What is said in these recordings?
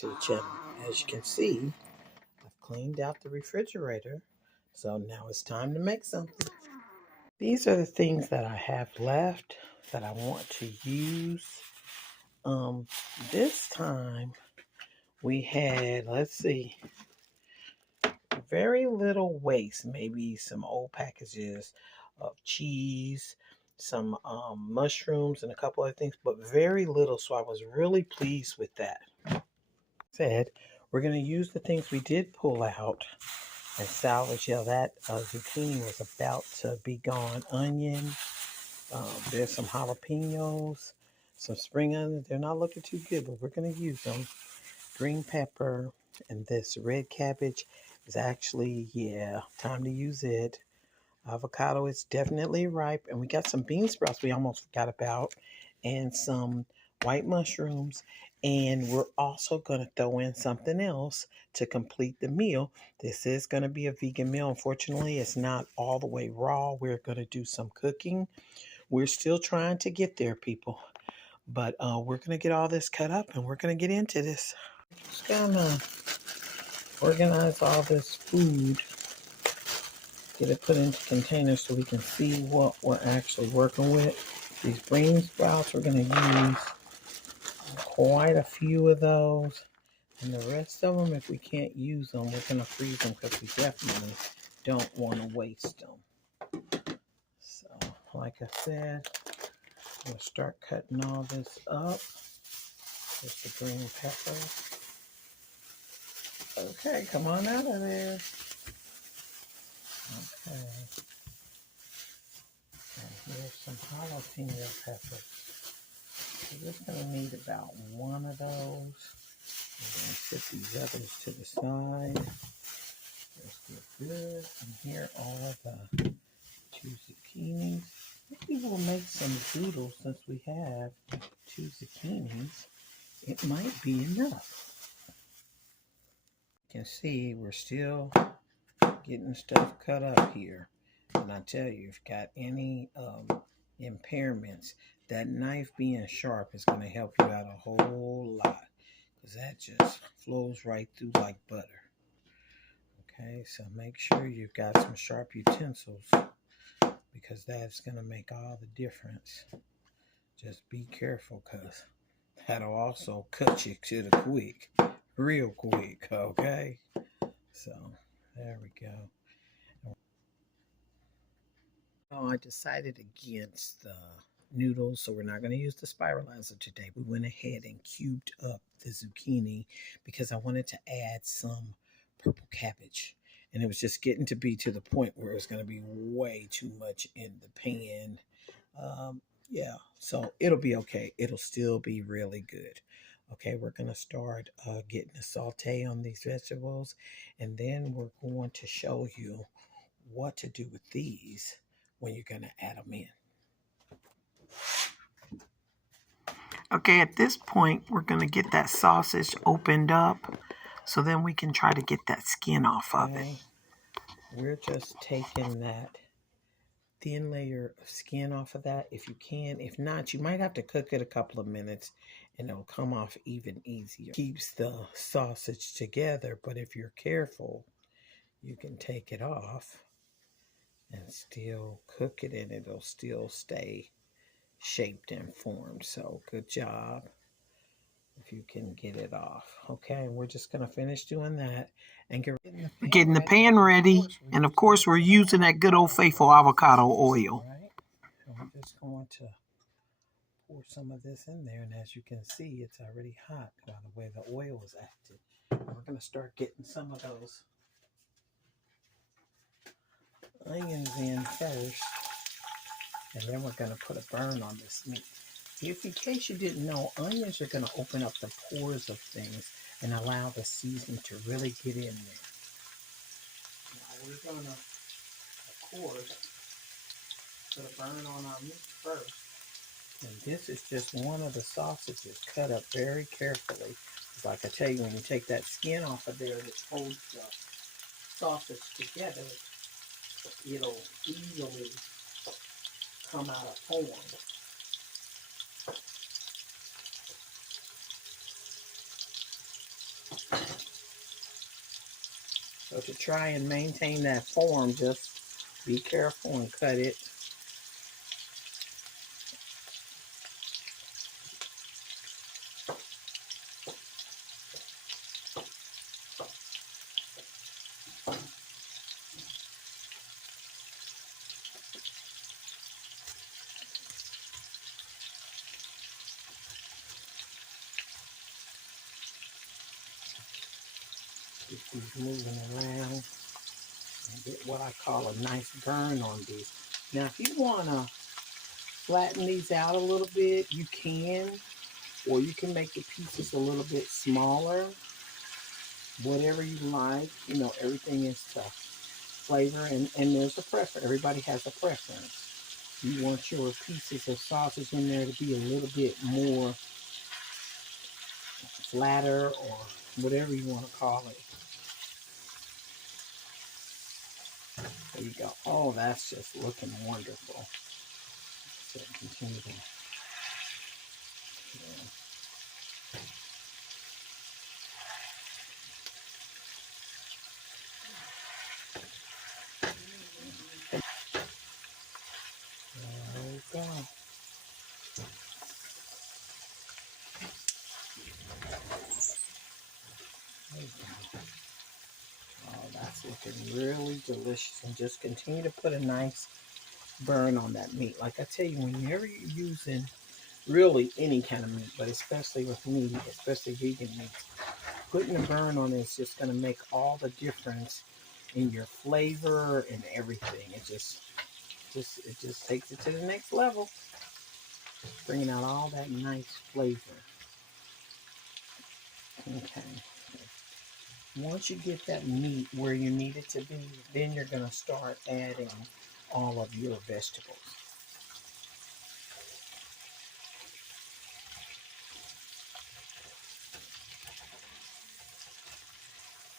to the channel. As you can see, I've cleaned out the refrigerator, so now it's time to make something. These are the things that I have left that I want to use. This time we had, let's see, very little waste. Maybe some old packages of cheese, some mushrooms, and a couple other things, but very little. So I was really pleased with that. We're going to use the things we did pull out and salvage. Yeah, that zucchini was about to be gone. Onion, there's some jalapenos, some spring onions. They're not looking too good, but we're going to use them. Green pepper, and this red cabbage is actually, yeah, time to use it. Avocado is definitely ripe, and we got some bean sprouts we almost forgot about, and some white mushrooms, and we're also going to throw in something else to complete the meal. This is going to be a vegan meal. Unfortunately, it's not all the way raw. We're going to do some cooking. We're still trying to get there, people, but we're going to get all this cut up, and we're going to get into this. Just gonna organize all this food, get it put into containers so we can see what we're actually working with. These bean sprouts, we're going to use quite a few of those. And the rest of them, if we can't use them, we're going to freeze them because we definitely don't want to waste them. So, like I said, I'm going to start cutting all this up. There's the green pepper. Okay, come on out of there. Okay. And here's some jalapeno peppers. We're just going to need about one of those. We're going to set these others to the side. Let's get good. And here are the 2 zucchinis. Maybe we'll make some zoodles since we have 2 zucchinis. It might be enough. You can see we're still getting stuff cut up here. And I tell you, if you've got any impairments, that knife being sharp is going to help you out a whole lot, because that just flows right through like butter. Okay, so make sure you've got some sharp utensils, because that's going to make all the difference. Just be careful, because that'll also cut you to the quick, real quick, okay? So there we go. I decided against the noodles, so we're not going to use the spiralizer today. We went ahead and cubed up the zucchini because I wanted to add some purple cabbage. And it was just getting to be to the point where it was going to be way too much in the pan. Yeah, so it'll be okay. It'll still be really good. Okay, we're going to start getting a saute on these vegetables, and then we're going to show you what to do with these when you're going to add them in. Okay, at this point, we're going to get that sausage opened up so then we can try to get that skin off of it. We're just taking that thin layer of skin off of that if you can. If not, you might have to cook it a couple of minutes and it'll come off even easier. Keeps the sausage together, but if you're careful, you can take it off and still cook it, and it'll still stay shaped and formed. So good job if you can get it off. Okay, we're just going to finish doing that and getting the pan ready. And of course, we're using that good old faithful avocado oil. Right? And we're just going to pour some of this in there. And as you can see, it's already hot by the way the oil is active. And we're going to start getting some of those onions in first, and then we're going to put a burn on this meat. If in case you didn't know, onions are going to open up the pores of things and allow the seasoning to really get in there. Now we're going to, of course, put a burn on our meat first. And this is just one of the sausages cut up very carefully. Like I tell you, when you take that skin off of there that holds the sausage together, it'll easily come out of form. So to try and maintain that form, just be careful and cut it. Get these moving around and get what I call a nice burn on these. Now, if you want to flatten these out a little bit, you can, or you can make the pieces a little bit smaller. Whatever you like, you know, everything is to flavor, and there's a preference. Everybody has a preference. You want your pieces of sausage in there to be a little bit more flatter or whatever you want to call it. There you go. Oh, that's just looking wonderful. So continue to, yeah. There you go. There you go. Oh, that's looking really delicious. And just continue to put a nice burn on that meat. Like I tell you, whenever you're using really any kind of meat, but especially with meat, especially vegan meat, putting a burn on it is just going to make all the difference in your flavor and everything. It just takes it to the next level, bringing out all that nice flavor. Okay. Once you get that meat where you need it to be, then you're going to start adding all of your vegetables.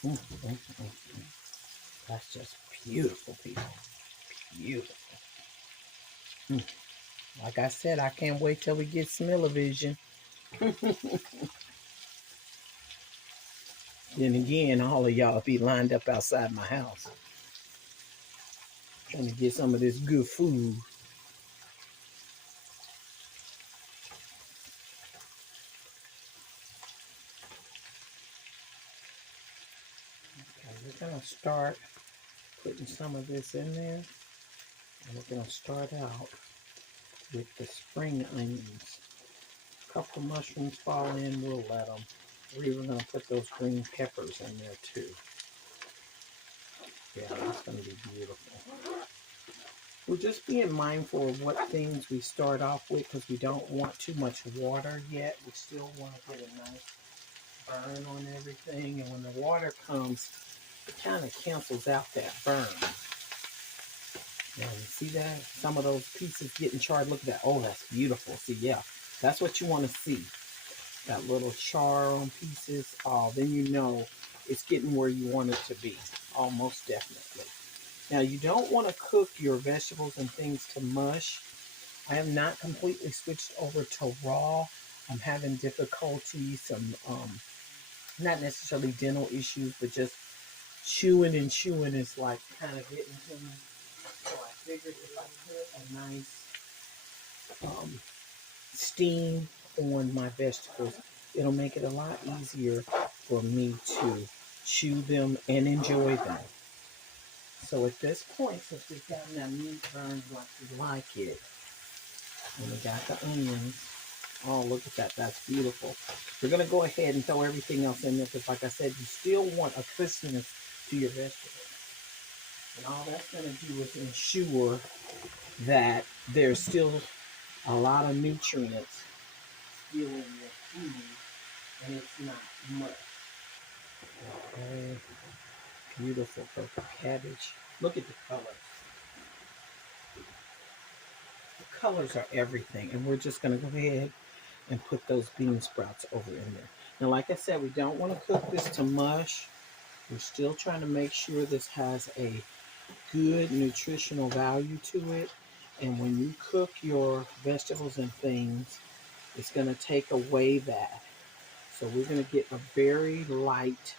Mm, mm, mm, mm. That's just beautiful, people. Beautiful. Mm. Like I said, I can't wait till we get smell-o-vision. Then again, all of y'all be lined up outside my house trying to get some of this good food. Okay, we're going to start putting some of this in there. And we're going to start out with the spring onions. A couple mushrooms fall in, we'll let them. We're even going to put those green peppers in there too. Yeah, that's going to be beautiful. We're just being mindful of what things we start off with because we don't want too much water yet. We still want to get a nice burn on everything. And when the water comes, it kind of cancels out that burn. Now, you see that? Some of those pieces getting charred. Look at that. Oh, that's beautiful. See, yeah, that's what you want to see. That little char on pieces. Oh, then you know it's getting where you want it to be. Almost definitely. Now, you don't want to cook your vegetables and things to mush. I have not completely switched over to raw. I'm having difficulty, some, not necessarily dental issues, but just chewing and chewing is like kind of getting to me. So I figured if I put a nice steam on my vegetables, it'll make it a lot easier for me to chew them and enjoy them. So at this point, since we've gotten that meat burned like we like it, and we got the onions, oh, look at that. That's beautiful. We're going to go ahead and throw everything else in there because, like I said, you still want a crispness to your vegetables. And all that's going to do is ensure that there's still a lot of nutrients still in your food and it's not much. Okay. Beautiful purple cabbage. Look at the colors. The colors are everything. And we're just going to go ahead and put those bean sprouts over in there. Now, like I said, we don't want to cook this to mush. We're still trying to make sure this has a good nutritional value to it. And when you cook your vegetables and things, it's going to take away that. So we're going to get a very light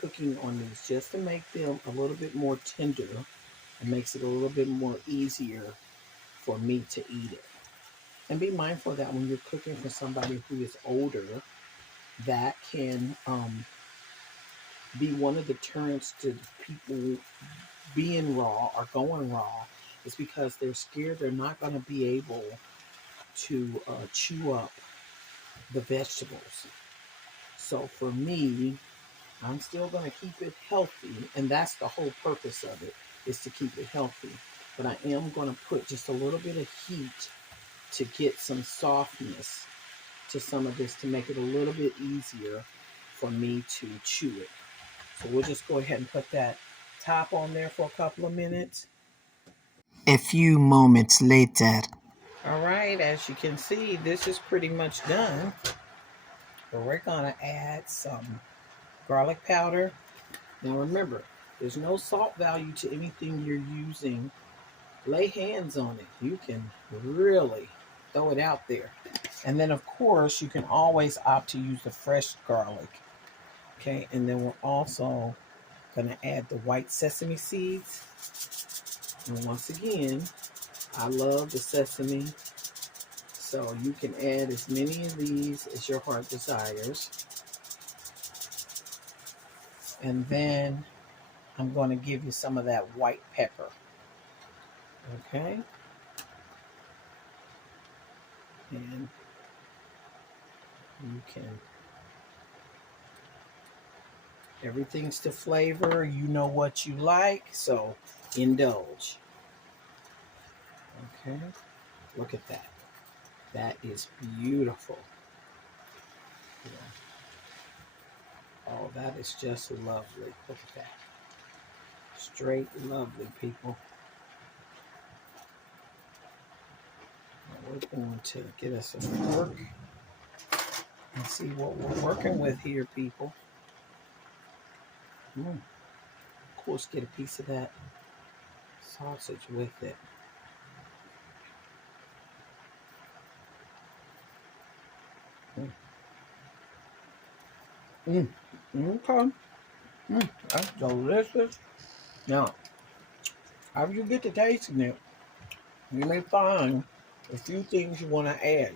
cooking on these just to make them a little bit more tender. It makes it a little bit more easier for me to eat it. And be mindful that when you're cooking for somebody who is older, that can be one of the deterrents to people being raw or going raw, is because they're scared they're not going to be able to chew up the vegetables. So for me, I'm still going to keep it healthy, and that's the whole purpose of it, is to keep it healthy. But I am going to put just a little bit of heat to get some softness to some of this, to make it a little bit easier for me to chew it. So we'll just go ahead and put that top on there for a couple of minutes. A few moments later. All right, as you can see, this is pretty much done. But we're going to add some garlic powder. Now remember, there's no salt value to anything you're using. Lay hands on it. You can really throw it out there. And then, of course, you can always opt to use the fresh garlic. Okay, and then we're also going to add the white sesame seeds. And once again, I love the sesame. So you can add as many of these as your heart desires. And then I'm going to give you some of that white pepper. Okay. And you can, everything's to flavor. You know what you like, so indulge. Okay. Look at that. That is beautiful. Yeah. Oh, that is just lovely. Look at that. Straight lovely, people. Now we're going to get us a fork and see what we're working with here, people. Of course, get a piece of that sausage with it. Okay. That's delicious. Now, after you get to tasting it, you may find a few things you want to add.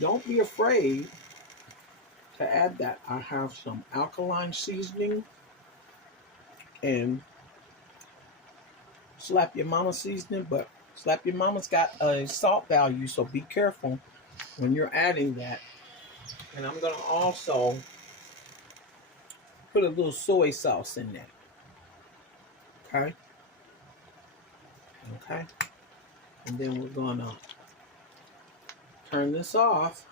Don't be afraid to add that. I have some alkaline seasoning and Slap Your Mama seasoning, but Slap Your Mama's got a salt value, so be careful when you're adding that. And I'm going to also put a little soy sauce in there. Okay? Okay? And then we're going to turn this off.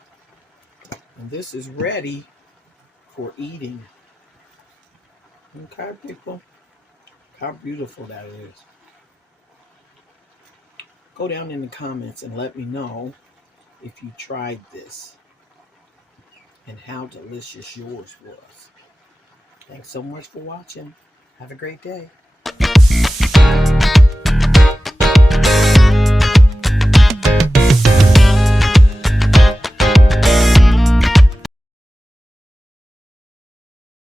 And this is ready for eating. Okay, people? How beautiful that is. Go down in the comments and let me know if you tried this and how delicious yours was. Thanks so much for watching. Have a great day.